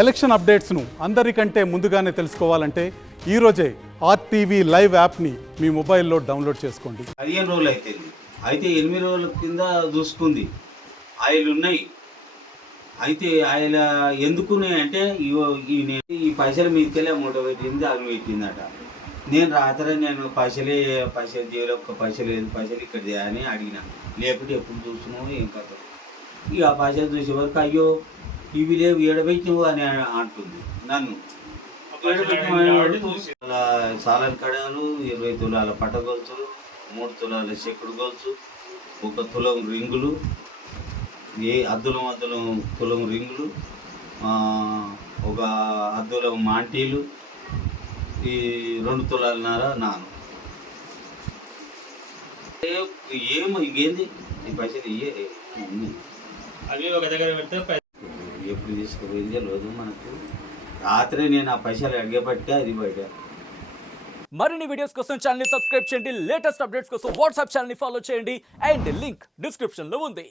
Election అప్డేట్స్ను అందరికంటే ముందుగానే తెలుసుకోవాలంటే ఈరోజే ఆర్టీవీ లైవ్ యాప్ని మీ మొబైల్లో డౌన్లోడ్ చేసుకోండి. 15 రోజులు అయితే 8 రోజుల కింద చూసుకుంది. ఆయిల్ ఉన్నాయి. అయితే ఆయిల్ ఎందుకు అంటే ఈ పైసలు మీకెళ్ళే మూట పెట్టింది, అవి పెట్టిందట. నేను రాత్రి పైసలు దేవుడు ఒక్క పైసలు లేదు, పైసలు ఇక్కడ అని అడిగిన. లేకపోతే ఎప్పుడు చూస్తున్నావు ఏం కథ. ఇక ఆ పైసలు చూసే వరకు అయ్యో ఇవి లేవు ఏడబెట్టినవు అని అంటుంది నన్ను. సాలన్ కడాలు, 20 తులాల పట్ట గొలుసులు, 3 తులాల చెక్కుడు గొలుసు, 1 తులం రింగులు, అద్దులం తులం రింగులు, 1 అద్దులం మాంటీలు, ఈ 2 తులాలన్నర నాను. ఇంకేంది ఈ పైసలు అవి ఒక దగ్గర పెడితే ఎప్పుడు తీసుకుపోయిందే లేదు మనకు. రాత్రి నేను ఆ పైసలు అడిగేపట్టే అది బయట. మరిన్ని వీడియోస్ కోసం ఛానల్ ని సబ్స్క్రైబ్ చేయండి. లేటెస్ట్ అప్డేట్స్ కోసం వాట్సాప్ ఛానల్ ని ఫాలో చేయండి. అండ్ లింక్ డిస్క్రిప్షన్ లో ఉంది.